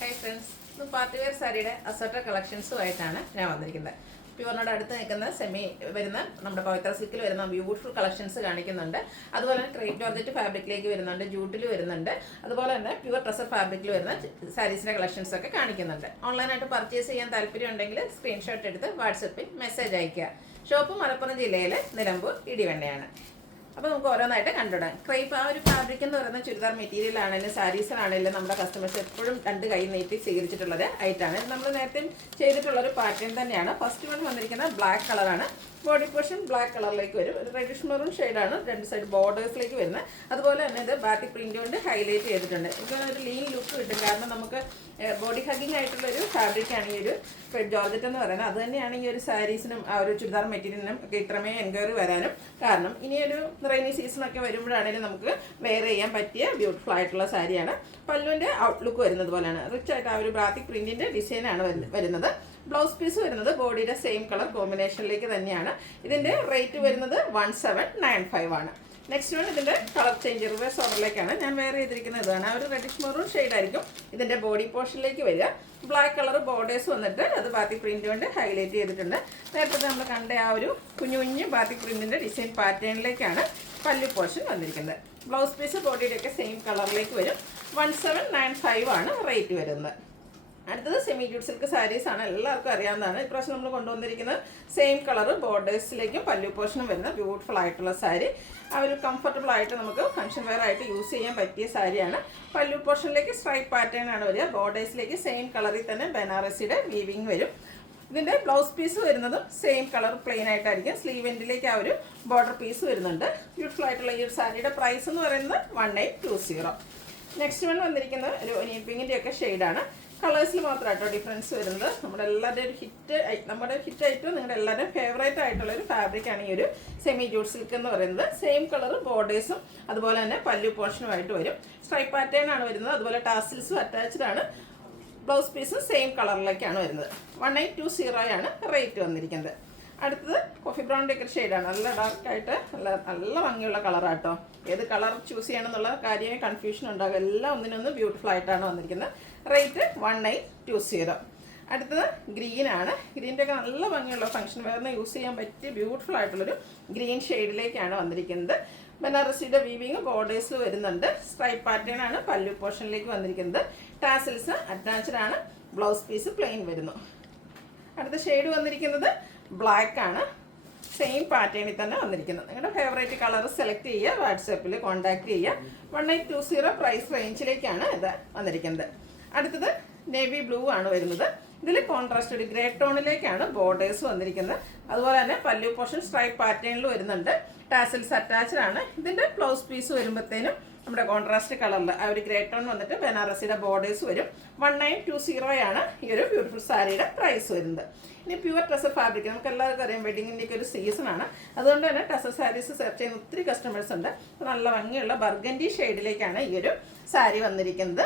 Hi friends, ഇത് party wear സാരിയുടെ assorted കളക്ഷൻസുമായിട്ടാണ് ഞാൻ വന്നിരിക്കുന്നത്. പ്യുവറിനോട് അടുത്ത് നിൽക്കുന്ന സെമി വരുന്ന നമ്മുടെ പവിത്ര സിൽക്കിൽ വരുന്ന ബ്യൂട്ടിഫുൾ കളക്ഷൻസ് കാണിക്കുന്നുണ്ട്. അതുപോലെ തന്നെ ക്രേപ്പ് ജോർജറ്റ് ഫാബ്രിക്കിലേക്ക് വരുന്നുണ്ട്, ജൂട്ടിൽ വരുന്നുണ്ട്. അതുപോലെ തന്നെ പ്യുവർ ട്രസർ ഫാബ്രിക്കിൽ വരുന്ന സാരീസിൻ്റെ കളക്ഷൻസ് ഒക്കെ കാണിക്കുന്നുണ്ട്. ഓൺലൈനായിട്ട് പർച്ചേസ് ചെയ്യാൻ താല്പര്യം ഉണ്ടെങ്കിൽ സ്ക്രീൻഷോട്ട് എടുത്ത് വാട്സപ്പിൽ മെസ്സേജ് അയയ്ക്കുക. ഷോപ്പ് മലപ്പുറം ജില്ലയിലെ നിലമ്പൂർ ഇടിവണ്ണയാണ്. അപ്പോൾ നമുക്ക് ഓരോന്നായിട്ട് കണ്ടിടാം. ക്രേപ്പ് ആ ഒരു ഫാബ്രിക് എന്ന് പറയുന്ന ചുരിദാർ മെറ്റീരിയൽ ആണെങ്കിലും സാരീസിലാണെങ്കിലും നമ്മുടെ കസ്റ്റമേഴ്സ് എപ്പോഴും രണ്ട് കൈ നീട്ടി സ്വീകരിച്ചിട്ടുള്ളത് ആയിട്ടാണ്. നമ്മൾ നേരത്തെ ചെയ്തിട്ടുള്ളൊരു പാറ്റേൺ തന്നെയാണ്. ഫസ്റ്റ് വൺ വന്നിരിക്കുന്നത് ബ്ലാക്ക് കളറാണ്. ബോഡി പോർഷൻ ബ്ലാക്ക് കളറിലേക്ക് വരും. ഒരു റെഡിഷ് മെറൂൺ ഷെയ്ഡാണ് രണ്ട് സൈഡ് ബോർഡേഴ്സിലേക്ക് വരുന്നത്. അതുപോലെ തന്നെ ഇത് ബാറ്റിക് പ്രിന്റ് കൊണ്ട് ഹൈലൈറ്റ് ചെയ്തിട്ടുണ്ട്. ഇതിനൊരു ലീൻ ലുക്ക് കിട്ടും. കാരണം നമുക്ക് ബോഡി ഹഗ്ഗിങ് ആയിട്ടുള്ളൊരു ഫാബ്രിക്കാണ് ഈ ഒരു ക്രേപ്പ് ജോർജറ്റ് എന്ന് പറയുന്നത്. അത് തന്നെയാണ് ഈ ഒരു സാരീസിനും ആ ഒരു ചുരിദാർ മെറ്റീരിയലിനും ഒക്കെ ഇത്രമേ എൻക്വയറി വരാനും കാരണം. ഇനിയൊരു റെയിനി സീസണൊക്കെ വരുമ്പോഴാണെങ്കിലും നമുക്ക് വെയർ ചെയ്യാൻ പറ്റിയ ബ്യൂട്ടിഫുൾ ആയിട്ടുള്ള സാരിയാണ്. പല്ലുവിൻ്റെ ഔട്ട്ലുക്ക് വരുന്നത് പോലെയാണ്. റിച്ച് ആയിട്ട് ആ ഒരു ബാറ്റിക് പ്രിന്റിൻ്റെ ഡിസൈനാണ് വരുന്നത്. ബ്ലൗസ് പീസ് വരുന്നത് ബോഡിയുടെ സെയിം കളർ കോമ്പിനേഷനിലേക്ക് തന്നെയാണ്. ഇതിൻ്റെ റേറ്റ് വരുന്നത് 1795 ആണ്. നെക്സ്റ്റ് വൺ ഇതിൻ്റെ കളർ ചേഞ്ച് റിവേഴ്സ് ഓർഡറിലേക്കാണ് ഞാൻ വെയർ ചെയ്തിരിക്കുന്നത്. ഇതാണ് ആ ഒരു റെഡിഷ് മെറൂൺ ഷെയ്ഡായിരിക്കും ഇതിൻ്റെ ബോഡി പോർഷനിലേക്ക് വരിക. ബ്ലാക്ക് കളർ ബോർഡേഴ്സ് വന്നിട്ട് അത് ബാത്തിക് പ്രിന്റ് കൊണ്ട് ഹൈലൈറ്റ് ചെയ്തിട്ടുണ്ട്. നേരത്തെ നമ്മൾ കണ്ട ആ ഒരു കുഞ്ഞു കുഞ്ഞു ബാത്തിക് പ്രിന്റിൻ്റെ ഡിസൈൻ പാറ്റേണിലേക്കാണ് പല്ലു പോർഷൻ വന്നിരിക്കുന്നത്. ബ്ലൗസ് പീസ് ബോഡിയുടെയൊക്കെ സെയിം കളറിലേക്ക് വരും. 1795 ആണ് റേറ്റ് വരുന്നത്. അടുത്തത് സെമി ജൂട്ട് സിൽക്ക് സാരീസ് ആണ്. എല്ലാവർക്കും അറിയാവുന്നതാണ്. ഇപ്രാവശ്യം നമ്മൾ കൊണ്ടുവന്നിരിക്കുന്നത് സെയിം കളർ ബോർഡേഴ്സിലേക്കും പല്ലു പോർഷനും വരുന്ന ബ്യൂട്ടിഫുൾ ആയിട്ടുള്ള സാരി. ആ ഒരു കംഫർട്ടബിൾ ആയിട്ട് നമുക്ക് ഫംഗ്ഷൻ വെയർ ആയിട്ട് യൂസ് ചെയ്യാൻ പറ്റിയ സാരിയാണ്. പല്ലു പോർഷനിലേക്ക് സ്ട്രൈപ്പ് പാറ്റേൺ ആണ് വരിക. ബോർഡേഴ്സിലേക്ക് സെയിം കളറിൽ തന്നെ ബനാറസിയുടെ വീവിങ് വരും. ഇതിൻ്റെ ബ്ലൗസ് പീസ് വരുന്നതും സെയിം കളർ പ്ലെയിൻ ആയിട്ടായിരിക്കും. സ്ലീവ് എൻഡിലേക്ക് ആ ഒരു ബോർഡർ പീസ് വരുന്നുണ്ട്. ബ്യൂട്ടിഫുൾ ആയിട്ടുള്ള ഈ ഒരു സാരിയുടെ പ്രൈസ് എന്ന് പറയുന്നത് 1820. നെക്സ്റ്റ് വൺ വന്നിരിക്കുന്നത് ഒരു ഒനിയൻ പിങ്കിൻ്റെ ഒക്കെ ഷെയ്ഡാണ്. കളേഴ്സിൽ മാത്രമായിട്ടോ ഡിഫറൻസ് വരുന്നത്. നമ്മുടെ എല്ലാവരുടെയും ഹിറ്റ് ആയിട്ടും നിങ്ങളുടെ എല്ലാവരുടെയും ഫേവറേറ്റ് ആയിട്ടുള്ള ഒരു ഫാബ്രിക്കാണ് ഈ ഒരു സെമി ജൂട്ട് സിൽക്ക് എന്ന് പറയുന്നത്. സെയിം കളർ ബോർഡേഴ്സും അതുപോലെ തന്നെ പല്ലു പോർഷനുമായിട്ട് വരും. സ്ട്രൈപ്പ് പാറ്റേൺ ആണ് വരുന്നത്. അതുപോലെ ടാസിൽസും അറ്റാച്ച്ഡ് ആണ്. ബ്ലൗസ് പീസും സെയിം കളറിലേക്കാണ് വരുന്നത്. 1820 ആണ് റേറ്റ് വന്നിരിക്കുന്നത്. അടുത്തത് കോഫി ബ്രൗണിൻ്റെ ഒക്കെ ഷെയ്ഡാണ്. നല്ല ഡാർക്കായിട്ട് നല്ല ഭംഗിയുള്ള കളറാട്ടോ. ഏത് കളർ ചൂസ് ചെയ്യണം എന്നുള്ള കാര്യമേ കൺഫ്യൂഷൻ ഉണ്ടാകും. എല്ലാം ഒന്നിനൊന്ന് ബ്യൂട്ടിഫുൾ ആയിട്ടാണ് വന്നിരിക്കുന്നത്. റേറ്റ് 1820. അടുത്തത് ഗ്രീനാണ്. ഗ്രീൻ്റെ ഒക്കെ നല്ല ഭംഗിയുള്ള ഫംഗ്ഷൻ വെയറിന് യൂസ് ചെയ്യാൻ പറ്റിയ ബ്യൂട്ടിഫുൾ ആയിട്ടുള്ളൊരു ഗ്രീൻ ഷെയ്ഡിലേക്കാണ് വന്നിരിക്കുന്നത്. ബനാറസിയുടെ വീവിങ് ബോർഡേഴ്സിൽ വരുന്നുണ്ട്. സ്ട്രൈപ്പ് പാറ്റേൺ ആണ് പല്ലു പോർഷനിലേക്ക് വന്നിരിക്കുന്നത്. ടാസിൽസ് അറ്റാച്ച്ഡ് ആണ്. ബ്ലൗസ് പീസ് പ്ലെയിൻ വരുന്നു. അടുത്ത ഷെയ്ഡ് വന്നിരിക്കുന്നത് ബ്ലാക്ക് ആണ്. സെയിം പാറ്റേണിൽ തന്നെ വന്നിരിക്കുന്നത്. നിങ്ങളുടെ ഫേവറേറ്റ് കളർ സെലക്ട് ചെയ്യുക. വാട്സാപ്പിൽ കോൺടാക്ട് ചെയ്യുക. 1820 പ്രൈസ് റേഞ്ചിലേക്കാണ് ഇത് വന്നിരിക്കുന്നത്. അടുത്തത് നേവി ബ്ലൂ ആണ് വരുന്നത്. ഇതിൽ കോൺട്രാസ്റ്റ് ഒരു ഗ്രേ ടോണിലേക്കാണ് ബോർഡേഴ്സ് വന്നിരിക്കുന്നത്. അതുപോലെ തന്നെ പല്ലു പോർഷൻ സ്ട്രൈപ്പ് പാറ്റേണിൽ വരുന്നുണ്ട്. ടാസിൽസ് അറ്റാച്ച്ഡ് ആണ്. ഇതിൻ്റെ ബ്ലൗസ് പീസ് വരുമ്പോഴത്തേനും നമ്മുടെ കോൺട്രാസ്റ്റ് കളറിൽ ആ ഒരു ഗ്രേ ടോൺ വന്നിട്ട് ബനാറസിയുടെ ബോർഡേഴ്സ് വരും. 1920 ആണ് ഈ ഒരു ബ്യൂട്ടിഫുൾ സാരിയുടെ പ്രൈസ് വരുന്നത്. ഇനി പ്യുവർ ടസർ ഫാബ്രിക് നമുക്ക് എല്ലാവർക്കും അറിയാം, വെഡിങ്ങിൻ്റെയൊക്കെ ഒരു സീസണാണ്. അതുകൊണ്ട് തന്നെ ടസർ സാരീസ് സെർച്ച് ചെയ്യുന്ന ഒത്തിരി കസ്റ്റമേഴ്സ് ഉണ്ട്. നല്ല ഭംഗിയുള്ള ബർഗൻഡി ഷെയ്ഡിലേക്കാണ് ഈ ഒരു സാരി വന്നിരിക്കുന്നത്.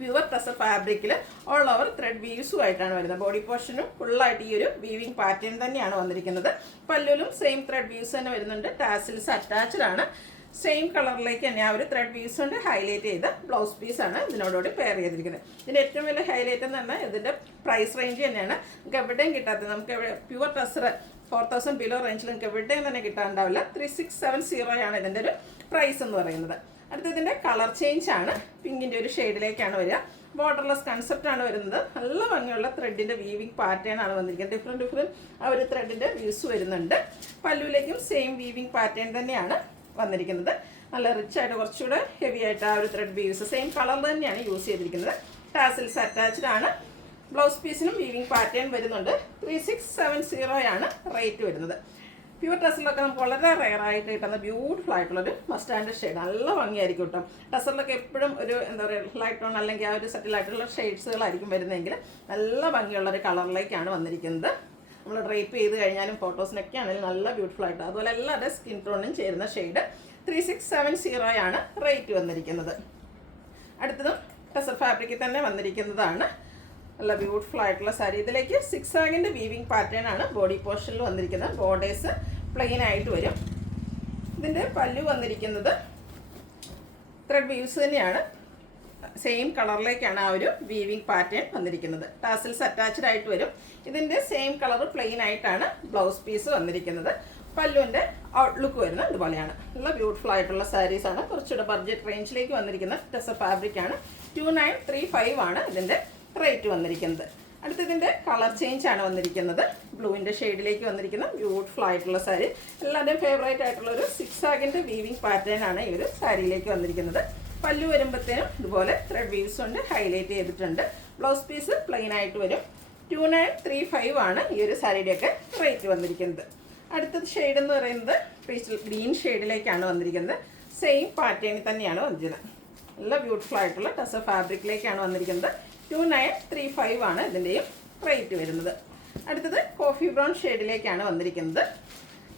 പ്യുവർ ടസർ ഫാബ്രിക്കിൽ ഓൾ ഓവർ ത്രെഡ് വീവ്സുമായിട്ടാണ് വരുന്നത്. ബോഡി പോർഷനും ഫുള്ളായിട്ട് ഈ ഒരു വീവിങ് പാറ്റേൺ തന്നെയാണ് വന്നിരിക്കുന്നത്. പല്ലുവിലും സെയിം ത്രെഡ് വീവ്സ് തന്നെ വരുന്നുണ്ട്. ടാസിൽസ് അറ്റാച്ച്ഡ് ആണ്. സെയിം കളറിലേക്ക് തന്നെ ആ ഒരു ത്രെഡ് വീവ്സ് കൊണ്ട് ഹൈലൈറ്റ് ചെയ്ത ബ്ലൗസ് പീസാണ് ഇതിനോടുകൂടി പെയർ ചെയ്തിരിക്കുന്നത്. ഇതിൻ്റെ ഏറ്റവും വലിയ ഹൈലൈറ്റ് എന്ന് പറഞ്ഞാൽ ഇതിൻ്റെ പ്രൈസ് റേഞ്ച് തന്നെയാണ്. നമുക്ക് എവിടെയും കിട്ടാത്തത്. നമുക്ക് പ്യുവർ ടസർ 4000 ബിലോ റേഞ്ചിൽ നിങ്ങൾക്ക് എവിടെയും തന്നെ കിട്ടാണ്ടാവില്ല. 3670 ആണ് ഇതിൻ്റെ ഒരു പ്രൈസ് എന്ന് പറയുന്നത്. അടുത്തതിൻ്റെ കളർ ചേഞ്ച് ആണ്. പിങ്കിൻ്റെ ഒരു ഷെയ്ഡിലേക്കാണ് വരിക. ബോർഡർലെസ് കൺസെപ്റ്റാണ് വരുന്നത്. നല്ല ഭംഗിയുള്ള ത്രെഡിൻ്റെ വീവിങ് പാറ്റേൺ ആണ് വന്നിരിക്കുന്നത്. ഡിഫറെൻറ്റ് ആ ഒരു ത്രെഡിൻ്റെ വ്യൂസ് വരുന്നുണ്ട്. പല്ലുവിലേക്കും സെയിം വീവിങ് പാറ്റേൺ തന്നെയാണ് വന്നിരിക്കുന്നത്. നല്ല റിച്ച് ആയിട്ട് കുറച്ചുകൂടെ ഹെവി ആയിട്ട് ആ ഒരു ത്രെഡ് വീവ്സ് സെയിം കളർ തന്നെയാണ് യൂസ് ചെയ്തിരിക്കുന്നത്. ടാസിൽസ് അറ്റാച്ച്ഡ് ആണ്. ബ്ലൗസ് പീസിനും വീവിങ് പാറ്റേൺ വരുന്നുണ്ട്. 3670 ആണ് റേറ്റ് വരുന്നത്. പ്യുവർ ടസറിലൊക്കെ നമുക്ക് വളരെ റെയർ ആയിട്ട് കിട്ടുന്ന ബ്യൂട്ടിഫുൾ ആയിട്ടുള്ളൊരു മസ്റ്റാൻഡ് ഷെയ്ഡ്. നല്ല ഭംഗിയായിരിക്കും കേട്ടോ. ടസറിലൊക്കെ എപ്പോഴും ഒരു എന്താ പറയുക ലൈറ്റ് ടോൺ അല്ലെങ്കിൽ ആ ഒരു സെറ്റിലായിട്ടുള്ള ഷെയ്ഡ്സുകളായിരിക്കും വരുന്നതെങ്കിൽ നല്ല ഭംഗിയുള്ളൊരു കളറിലേക്കാണ് വന്നിരിക്കുന്നത്. നമ്മൾ ഡ്രേപ്പ് ചെയ്ത് കഴിഞ്ഞാലും ഫോട്ടോസിനൊക്കെ ആണെങ്കിലും നല്ല ബ്യൂട്ടിഫുൾ ആയിട്ട് അതുപോലെ എല്ലാവരുടെ സ്കിൻ ടോണിനും ചേരുന്ന ഷെയ്ഡ്. 3670 ആണ് റേറ്റ് വന്നിരിക്കുന്നത്. അടുത്തതും ടസർ ഫാബ്രിക്കിൽ തന്നെ വന്നിരിക്കുന്നതാണ്. നല്ല ബ്യൂട്ടിഫുൾ ആയിട്ടുള്ള സാരി. ഇതിലേക്ക് 6 ആഗിൻ്റെ വീവിങ് പാറ്റേൺ ആണ് ബോഡി പോർഷനിൽ വന്നിരിക്കുന്നത്. ബോർഡേഴ്സ് പ്ലെയിൻ ആയിട്ട് വരും. ഇതിൻ്റെ പല്ലു വന്നിരിക്കുന്നത് ത്രെഡ് വീവ്സ് തന്നെയാണ്. സെയിം കളറിലേക്കാണ് ആ ഒരു വീവിങ് പാറ്റേൺ വന്നിരിക്കുന്നത്. ടാസിൽസ് അറ്റാച്ച്ഡ് ആയിട്ട് വരും. ഇതിൻ്റെ സെയിം കളർ പ്ലെയിൻ ആയിട്ടാണ് ബ്ലൗസ് പീസ് വന്നിരിക്കുന്നത്. പല്ലുവിൻ്റെ ഔട്ട്ലുക്ക് വരുന്നത് ഇതുപോലെയാണ്. നല്ല ബ്യൂട്ടിഫുൾ ആയിട്ടുള്ള സാരീസാണ്. കുറച്ചുകൂടെ ബഡ്ജറ്റ് റേഞ്ചിലേക്ക് വന്നിരിക്കുന്ന ടെസർ ഫാബ്രിക്കാണ്. 2935 ആണ് ഇതിൻ്റെ റേറ്റ് വന്നിരിക്കുന്നത്. അടുത്തതിൻ്റെ കളർ ചേഞ്ച് ആണ് വന്നിരിക്കുന്നത്. ബ്ലൂവിൻ്റെ ഷെയ്ഡിലേക്ക് വന്നിരിക്കുന്ന ബ്യൂട്ടിഫുൾ ആയിട്ടുള്ള സാരി. എല്ലാവരുടെയും ഫേവറേറ്റ് ആയിട്ടുള്ള ഒരു സിക്സാഗിൻ്റെ വീവിങ് പാറ്റേൺ ആണ് ഈ ഒരു സാരിയിലേക്ക് വന്നിരിക്കുന്നത്. പല്ലു വരുമ്പോഴത്തേനും ഇതുപോലെ ത്രെഡ് വീവ്സ് കൊണ്ട് ഹൈലൈറ്റ് ചെയ്തിട്ടുണ്ട്. ബ്ലൗസ് പീസ് പ്ലെയിൻ ആയിട്ട് വരും. 2935 ആണ് ഈ ഒരു സാരിയുടെയൊക്കെ റേറ്റ് വന്നിരിക്കുന്നത്. അടുത്തത് ഷെയ്ഡ് എന്ന് പറയുന്നത് പേസ്റ്റൽ ഗ്രീൻ ഷെയ്ഡിലേക്കാണ് വന്നിരിക്കുന്നത്. സെയിം പാറ്റേണിൽ തന്നെയാണ് വന്നിരിക്കുന്നത്. നല്ല ബ്യൂട്ടിഫുൾ ആയിട്ടുള്ള ടെസർ ഫാബ്രിക്കിലേക്കാണ് വന്നിരിക്കുന്നത്. 2935 ആണ് ഇതിൻ്റെയും റേറ്റ് വരുന്നത്. അടുത്തത് കോഫി ബ്രൗൺ ഷെയ്ഡിലേക്കാണ് വന്നിരിക്കുന്നത്.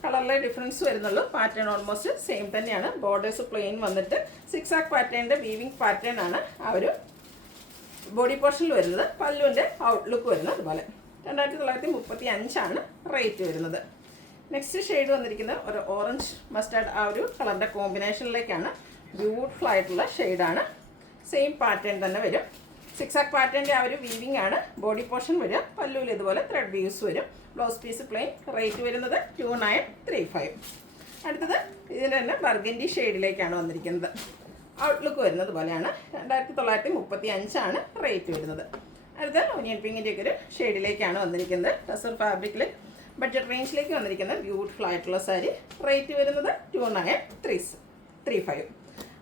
കളറിലെ ഡിഫറൻസ് വരുന്നുള്ളൂ. പാറ്റേൺ ഓൾമോസ്റ്റ് സെയിം തന്നെയാണ്. ബോർഡേഴ്സ് പ്ലെയിൻ വന്നിട്ട് സിക്സാക് പാറ്റേണിൻ്റെ വീവിങ് പാറ്റേൺ ആണ് ആ ഒരു ബോഡി പോർഷനിൽ വരുന്നത്. പല്ലുവിൻ്റെ ഔട്ട്ലുക്ക് വരുന്നത് അതുപോലെ. 2935 ആണ് റേറ്റ് വരുന്നത്. നെക്സ്റ്റ് ഷെയ്ഡ് വന്നിരിക്കുന്നത് ഒരു ഓറഞ്ച് മസ്റ്റാർഡ് ആ ഒരു കളറിൻ്റെ കോമ്പിനേഷനിലേക്കാണ്. ബ്യൂട്ടിഫുൾ ആയിട്ടുള്ള ഷെയ്ഡാണ്. സെയിം പാറ്റേൺ തന്നെ വരും. സിക്സാക് പാറ്റേണിൻ്റെ ആ ഒരു വീവിങ് ആണ് ബോഡി പോർഷൻ വരിക. പല്ലുവിൽ ഇതുപോലെ ത്രെഡ് വീവ്സ് വരും. Blouse piece plain. റേറ്റ് വരുന്നത് 2935. അടുത്തത് ഇതിൻ്റെ തന്നെ ബർഗൻഡി ഷെയ്ഡിലേക്കാണ് വന്നിരിക്കുന്നത്. ഔട്ട്ലുക്ക് വരുന്നത് പോലെയാണ്. 2935 ആണ് റേറ്റ് വരുന്നത്. അടുത്ത ഒനിയൻ പിങ്കിൻ്റെ ഒക്കെ ഒരു ഷെയ്ഡിലേക്കാണ് വന്നിരിക്കുന്നത്. ടെസർ ഫാബ്രിക്കിൽ ബഡ്ജറ്റ് റേഞ്ചിലേക്ക് വന്നിരിക്കുന്ന ബ്യൂട്ടിഫുൾ ആയിട്ടുള്ള സാരി. റേറ്റ് വരുന്നത് 2935.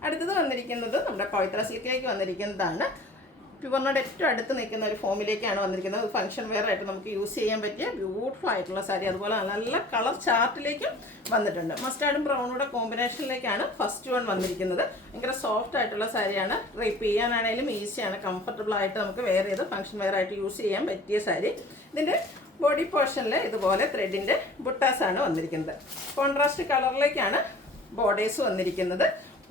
അടുത്തത് വന്നിരിക്കുന്നത് നമ്മുടെ പവിത്ര സിൽക്കിലേക്ക് വന്നിരിക്കുന്നതാണ്. പ്യുവറിനോട് ഏറ്റവും അടുത്ത് നിൽക്കുന്ന ഒരു ഫോമിലേക്കാണ് വന്നിരിക്കുന്നത്. ഫംഗ്ഷൻ വെയർ ആയിട്ട് നമുക്ക് യൂസ് ചെയ്യാൻ പറ്റിയ ബ്യൂട്ടിഫുൾ ആയിട്ടുള്ള സാരി. അതുപോലെ നല്ല കളർ ചാർട്ടിലേക്കും വന്നിട്ടുണ്ട്. മസ്റ്റാർഡും ബ്രൗണൂടെ കോമ്പിനേഷനിലേക്കാണ് ഫസ്റ്റ് വൺ വന്നിരിക്കുന്നത്. ഭയങ്കര സോഫ്റ്റ് ആയിട്ടുള്ള സാരിയാണ്. റേപ്പ് ചെയ്യാനാണെങ്കിലും ഈസിയാണ്. കംഫർട്ടബിൾ ആയിട്ട് നമുക്ക് വെയർ ചെയ്ത് ഫംഗ്ഷൻ വെയർ ആയിട്ട് യൂസ് ചെയ്യാൻ പറ്റിയ സാരി. ഇതിൻ്റെ ബോഡി പോർഷനിൽ ഇതുപോലെ ത്രെഡിൻ്റെ ബുട്ടാസാണ് വന്നിരിക്കുന്നത്. കോൺട്രാസ്റ്റ് കളറിലേക്കാണ് ബോർഡേഴ്സ് വന്നിരിക്കുന്നത്.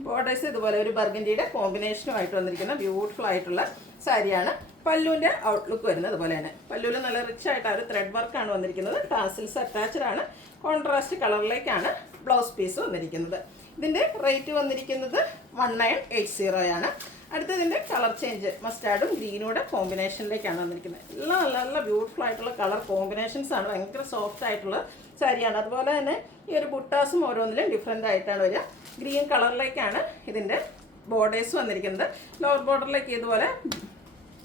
ബോർഡേഴ്സ് ഇതുപോലെ ഒരു ബർഗൻഡിയുടെ കോമ്പിനേഷനുമായിട്ട് വന്നിരിക്കുന്ന ബ്യൂട്ടിഫുൾ ആയിട്ടുള്ള സാരിയാണ്. പല്ലുവിൻ്റെ ഔട്ട്ലുക്ക് വരുന്നത് അതുപോലെയാണ്. പല്ലുവിൽ നല്ല റിച്ച് ആയിട്ട് ആ ഒരു ത്രെഡ് വർക്കാണ് വന്നിരിക്കുന്നത്. ടാസിൽസ് അറ്റാച്ച്ഡ് ആണ്. കോൺട്രാസ്റ്റ് കളറിലേക്കാണ് ബ്ലൗസ് പീസ് വന്നിരിക്കുന്നത്. ഇതിൻ്റെ റേറ്റ് വന്നിരിക്കുന്നത് 1980 ആണ്. അടുത്തതിൻ്റെ കളർ ചേഞ്ച് മസ്റ്റാർഡും ഗ്രീനൂടെ കോമ്പിനേഷനിലേക്കാണ് വന്നിരിക്കുന്നത്. എല്ലാം നല്ല ബ്യൂട്ടിഫുൾ ആയിട്ടുള്ള കളർ കോമ്പിനേഷൻസ് ആണ്. ഭയങ്കര സോഫ്റ്റ് ആയിട്ടുള്ള സാരിയാണ്. അതുപോലെ തന്നെ ഈ ഒരു ബുട്ടാസും ഓരോന്നിലും ഡിഫറെൻ്റ് ആയിട്ടാണ് വരിക. ഗ്രീൻ കളറിലേക്കാണ് ഇതിൻ്റെ ബോർഡേഴ്സ് വന്നിരിക്കുന്നത്. ലോവർ ബോർഡറിലേക്ക് ഇതുപോലെ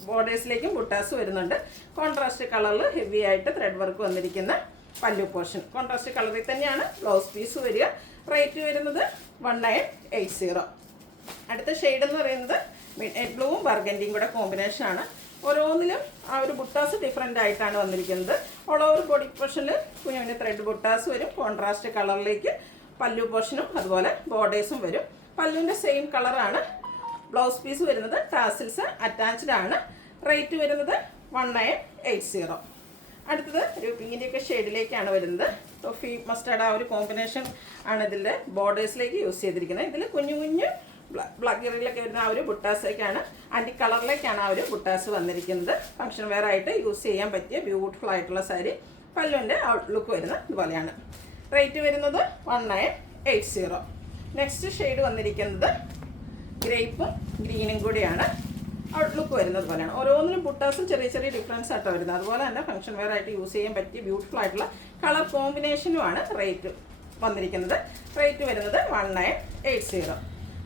ബോർഡേഴ്സിലേക്കും ബുട്ടാസ് വരുന്നുണ്ട്. കോൺട്രാസ്റ്റ് കളറിൽ ഹെവി ആയിട്ട് ത്രെഡ് വർക്ക് വന്നിരിക്കുന്ന പല്ലു പോർഷൻ. കോൺട്രാസ്റ്റ് കളറിൽ തന്നെയാണ് ബ്ലൗസ് പീസ് വരിക. റേറ്റ് വരുന്നത് 1980. അടുത്ത ഷെയ്ഡ് എന്ന് പറയുന്നത് മിഡ് നൈറ്റ് ബ്ലൂവും ബർഗൻഡിയും കൂടെ കോമ്പിനേഷനാണ്. ഓരോന്നിലും ആ ഒരു ബുട്ടാസ് ഡിഫറെൻ്റ് ആയിട്ടാണ് വന്നിരിക്കുന്നത്. ഓൾ ഓവർ ബോഡി പോർഷനിൽ കുഞ്ഞു ത്രെഡ് ബുട്ടാസ് വരും. കോൺട്രാസ്റ്റ് കളറിലേക്ക് പല്ലു പോർഷനും അതുപോലെ ബോർഡേഴ്സും വരും. പല്ലുവിൻ്റെ സെയിം കളറാണ്. ബ്ലൗസ് പീസ് വരുന്നത്. ടാസിൽസ് അറ്റാച്ച്ഡ് ആണ്. റേറ്റ് വരുന്നത് 1980. അടുത്തത് ഒരു പിങ്കിൻ്റെയൊക്കെ ഷെയ്ഡിലേക്കാണ് വരുന്നത്. ടോഫി മസ്റ്റാർഡ് ആ ഒരു കോമ്പിനേഷൻ ആണ് ഇതിൻ്റെ ബോർഡേഴ്സിലേക്ക് യൂസ് ചെയ്തിരിക്കുന്നത്. ഇതിൽ കുഞ്ഞു ബ്ലാക്ക് ഗറിലൊക്കെ വരുന്ന ആ ഒരു ബുട്ടാസേക്കാണ് ആൻറ്റി കളറിലേക്കാണ് ആ ഒരു ബുട്ടാസ് വന്നിരിക്കുന്നത്. ഫംഗ്ഷൻ വെയർ ആയിട്ട് യൂസ് ചെയ്യാൻ പറ്റിയ ബ്യൂട്ടിഫുൾ ആയിട്ടുള്ള സാരി. പല്ലുവിൻ്റെ ഔട്ട്ലുക്ക് വരുന്നത് ഇതുപോലെയാണ്. റേറ്റ് വരുന്നത് 1980. നെക്സ്റ്റ് ഷെയ്ഡ് വന്നിരിക്കുന്നത് ഗ്രേപ്പും ഗ്രീനും കൂടിയാണ്. ഔട്ട്ലുക്ക് വരുന്നത് പോലെയാണ്. ഓരോന്നിനും ബുട്ടാസും ചെറിയ ഡിഫറൻസ് ആയിട്ടാണ് വരുന്നത്. അതുപോലെ തന്നെ ഫംഗ്ഷൻ വെയർ ആയിട്ട് യൂസ് ചെയ്യാൻ പറ്റിയ ബ്യൂട്ടിഫുൾ ആയിട്ടുള്ള കളർ കോമ്പിനേഷനുമാണ് റേറ്റ് വന്നിരിക്കുന്നത്. റേറ്റ് വരുന്നത് 1980.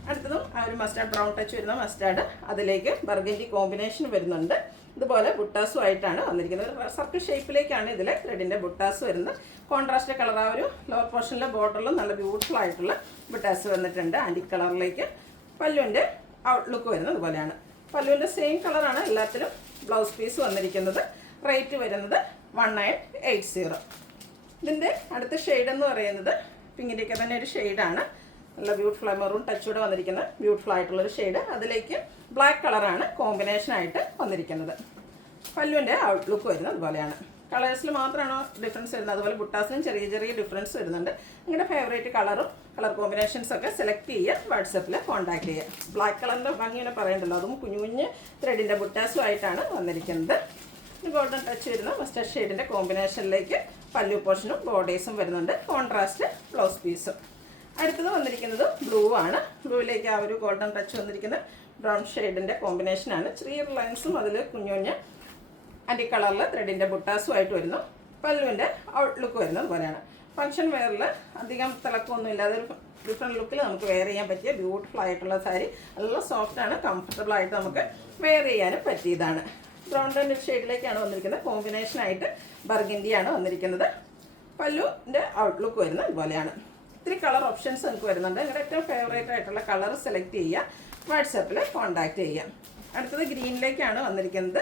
അടുത്തതും ആ ഒരു മസ്റ്റാർഡ് ബ്രൗൺ ടച്ച് വരുന്ന മസ്റ്റാർഡ്, അതിലേക്ക് ബർഗൻഡി കോമ്പിനേഷൻ വരുന്നുണ്ട്. ഇതുപോലെ ബുട്ടാസും ആയിട്ടാണ് വന്നിരിക്കുന്നത്. സർക്കിൾ ഷേപ്പിലേക്കാണ് ഇതിൽ ത്രെഡിൻ്റെ ബുട്ടാസ് വരുന്നത്. കോൺട്രാസ്റ്റ് കളർ ആ ഒരു ലോവർ പോർഷനിലെ ബോർഡറിലും നല്ല ബ്യൂട്ടിഫുൾ ആയിട്ടുള്ള ബുട്ടാസ് വന്നിട്ടുണ്ട് ആൻറ്റി കളറിലേക്ക്. പല്ലുവിൻ്റെ ഔട്ട്ലുക്ക് വരുന്നത് ഇതുപോലെയാണ്. പല്ലുവിൻ്റെ സെയിം കളറാണ് എല്ലാത്തിലും ബ്ലൗസ് പീസ് വന്നിരിക്കുന്നത്. റേറ്റ് വരുന്നത് 1980. ഇതിൻ്റെ അടുത്ത ഷെയ്ഡ് എന്ന് പറയുന്നത് പിങ്കിൻ്റെയൊക്കെ തന്നെ ഒരു ഷെയ്ഡാണ്. നല്ല ബ്യൂട്ടിഫുൾ മെറൂൺ ടച്ചൂടെ വന്നിരിക്കുന്ന ബ്യൂട്ടിഫുൾ ആയിട്ടുള്ളൊരു ഷെയ്ഡ്. അതിലേക്ക് ബ്ലാക്ക് കളറാണ് കോമ്പിനേഷനായിട്ട് വന്നിരിക്കുന്നത്. പല്ലുവിൻ്റെ ഔട്ട്ലുക്ക് വരുന്നത് അതുപോലെയാണ്. കളേഴ്സിൽ മാത്രമാണോ ഡിഫറൻസ് വരുന്നത്, അതുപോലെ ബുട്ടാസിനും ചെറിയ ഡിഫറൻസ് വരുന്നുണ്ട്. നിങ്ങളുടെ ഫേവറേറ്റ് കളറും കളർ കോമ്പിനേഷൻസൊക്കെ സെലക്ട് ചെയ്യുക. വാട്സപ്പിൽ കോൺടാക്ട് ചെയ്യുക. ബ്ലാക്ക് കളറിൻ്റെ ഭംഗിനെ പറയണ്ടല്ലോ, അതും കുഞ്ഞു ത്രെഡിൻ്റെ ബുട്ടാസും ആയിട്ടാണ് വന്നിരിക്കുന്നത്. ഗോൾഡൻ ടച്ച് വരുന്ന മസ്റ്റർഡ് ഷെയ്ഡിൻ്റെ കോമ്പിനേഷനിലേക്ക് പല്ലു പോർഷനും ബോർഡേഴ്സും വരുന്നുണ്ട്. കോൺട്രാസ്റ്റ് ബ്ലൗസ് പീസും. അടുത്തത് വന്നിരിക്കുന്നത് ബ്ലൂ ആണ്. ബ്ലൂവിലേക്ക് ആ ഒരു ഗോൾഡൻ ടച്ച് വന്നിരിക്കുന്ന ബ്രൗൺ ഷെയ്ഡിൻ്റെ കോമ്പിനേഷനാണ്. ചെറിയ ലൈൻസും അതിൽ കുഞ്ഞു കുഞ്ഞ് ആൻറ്റി കളറിൽ ത്രെഡിൻ്റെ ബുട്ടാസുമായിട്ട് വരുന്നു. പല്ലുവിൻ്റെ ഔട്ട്ലുക്ക് വരുന്നത് പോലെയാണ്. ഫങ്ഷൻ വെയറിൽ അധികം തിളക്കമൊന്നും ഇല്ലാതെ ഒരു ഡിഫറെൻറ്റ് ലുക്കിൽ നമുക്ക് വെയർ ചെയ്യാൻ പറ്റിയ ബ്യൂട്ടിഫുൾ ആയിട്ടുള്ള സാരി. നല്ല സോഫ്റ്റാണ്, കംഫർട്ടബിൾ ആയിട്ട് നമുക്ക് വെയർ ചെയ്യാനും പറ്റിയതാണ്. ബ്രൗൺ ആൻഡ് ഷെയ്ഡിലേക്കാണ് വന്നിരിക്കുന്നത്. കോമ്പിനേഷനായിട്ട് ബർഗൻഡിയാണ് വന്നിരിക്കുന്നത്. പല്ലുവിൻ്റെ ഔട്ട്ലുക്ക് വരുന്നത് ഇതുപോലെയാണ്. ഇത്തിരി കളർ ഓപ്ഷൻസ് നമുക്ക് വരുന്നുണ്ട്. നിങ്ങളുടെ ഏറ്റവും ഫേവറേറ്റ് ആയിട്ടുള്ള കളർ സെലക്ട് ചെയ്യുക, വാട്സാപ്പിൽ കോൺടാക്റ്റ് ചെയ്യാം. അടുത്തത് ഗ്രീനിലേക്കാണ് വന്നിരിക്കുന്നത്.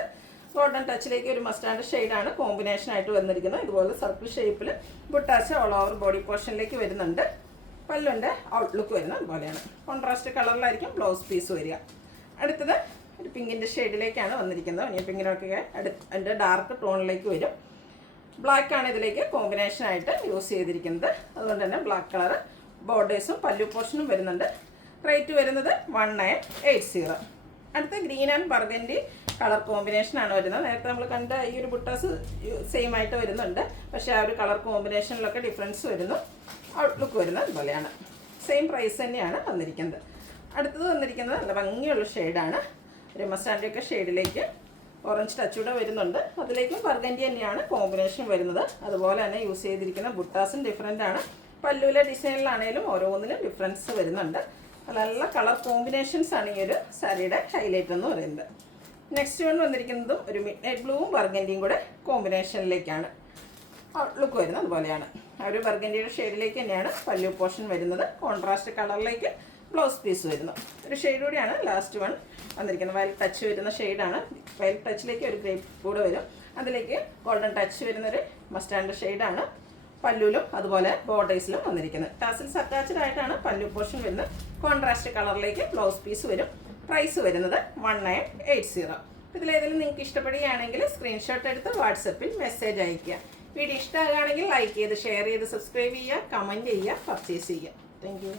ഗോൾഡൻ ടച്ചിലേക്ക് ഒരു മസ്റ്റാർഡ് ഷെയ്ഡാണ് കോമ്പിനേഷനായിട്ട് വന്നിരിക്കുന്നത്. ഇതുപോലെ സർക്കിൾ ഷേപ്പിൽ ബുട്ടാസ് ഓൾ ഓവർ ബോഡി പോർഷനിലേക്ക് വരുന്നുണ്ട്. പല്ലുവിൻ്റെ ഔട്ട്ലുക്ക് വരുന്നത് ഇതുപോലെയാണ്. കോൺട്രാസ്റ്റ് കളറിലായിരിക്കും ബ്ലൗസ് പീസ് വരിക. അടുത്തത് ഒരു പിങ്കിൻ്റെ ഷെയ്ഡിലേക്കാണ് വന്നിരിക്കുന്നത്. ഒനിയൻ പിങ്കിനൊക്കെ അതിൻ്റെ ഡാർക്ക് ടോണിലേക്ക് വരും. ബ്ലാക്കാണ് ഇതിലേക്ക് കോമ്പിനേഷനായിട്ട് യൂസ് ചെയ്തിരിക്കുന്നത്. അതുകൊണ്ട് തന്നെ ബ്ലാക്ക് കളർ ബോർഡേഴ്സും പല്ലു പോർഷനും വരുന്നുണ്ട്. റേറ്റ് വരുന്നത് 1980. അടുത്ത ഗ്രീൻ ആൻഡ് ബർഗൻഡി കളർ കോമ്പിനേഷനാണ് വരുന്നത്. നേരത്തെ നമ്മൾ കണ്ട ഈ ഒരു ബുട്ടാസ് സെയിം ആയിട്ട് വരുന്നുണ്ട്, പക്ഷേ ആ ഒരു കളർ കോമ്പിനേഷനിലൊക്കെ ഡിഫറൻസ് വരുന്നു. ഔട്ട്ലുക്ക് വരുന്നത് ഇതുപോലെയാണ്. സെയിം പ്രൈസ് തന്നെയാണ് വന്നിരിക്കുന്നത്. അടുത്തത് വന്നിരിക്കുന്നത് നല്ല ഭംഗിയുള്ള ഷെയ്ഡാണ്. ഒരു മസ്റ്റാൻഡിയൊക്കെ ഷെയ്ഡിലേക്ക് ഓറഞ്ച് ടച്ചൂടെ വരുന്നുണ്ട്. അതിലേക്കും ബർഗൻഡി തന്നെയാണ് കോമ്പിനേഷൻ വരുന്നത്. അതുപോലെ തന്നെ യൂസ് ചെയ്തിരിക്കുന്ന ബുട്ടാസും ഡിഫറെൻ്റ് ആണ്. പല്ലുവിലെ ഡിസൈനിലാണേലും ഓരോന്നിലും ഡിഫറൻസ് വരുന്നുണ്ട്. നല്ല കളർ കോമ്പിനേഷൻസ് ആണ് ഈ ഒരു സാരിയുടെ ഹൈലൈറ്റ് എന്ന് പറയുന്നത്. നെക്സ്റ്റ് വൺ വന്നിരിക്കുന്നതും ഒരു മിഡ് നൈറ്റ് ബ്ലൂവും ബർഗൻഡിയും കൂടെ കോമ്പിനേഷനിലേക്കാണ്. ലുക്ക് വരുന്നത് അതുപോലെയാണ്. ആ ഒരു ബർഗൻഡിയുടെ ഷെയ്ഡിലേക്ക് തന്നെയാണ് പല്ലു പോർഷൻ വരുന്നത്. കോൺട്രാസ്റ്റ് കളറിലേക്ക് ബ്ലൗസ് പീസ് വരുന്നു. ഒരു ഷെയ്ഡ് കൂടിയാണ് ലാസ്റ്റ് വൺ വന്നിരിക്കുന്നത്. വയലറ്റ് ടച്ച് വരുന്ന ഷെയ്ഡാണ്. വയലറ്റ് ടച്ചിലേക്ക് ഒരു ഗ്രേപ്പ് കൂടെ വരും. അതിലേക്ക് ഗോൾഡൻ ടച്ച് വരുന്നൊരു മസ്റ്റാൻഡ് ഷെയ്ഡാണ് പല്ലുവിലും അതുപോലെ ബോർഡേഴ്സിലും വന്നിരിക്കുന്നത്. ടാസിൽസ് അറ്റാച്ച്ഡ് ആയിട്ടാണ് പല്ലു പോർഷൻ വരുന്നത്. കോൺട്രാസ്റ്റ് കളറിലേക്ക് ബ്ലൗസ് പീസ് വരും. പ്രൈസ് വരുന്നത് 1980. ഇതിലേതെങ്കിലും നിങ്ങൾക്ക് ഇഷ്ടപ്പെടുകയാണെങ്കിൽ സ്ക്രീൻഷോട്ട് എടുത്ത് വാട്സപ്പിൽ മെസ്സേജ് അയയ്ക്കുക. വീഡിയോ ഇഷ്ടമാകുകയാണെങ്കിൽ ലൈക്ക് ചെയ്ത് ഷെയർ ചെയ്ത് സബ്സ്ക്രൈബ് ചെയ്യുക, കമൻറ്റ് ചെയ്യുക, പർച്ചേസ് ചെയ്യുക. Thank you.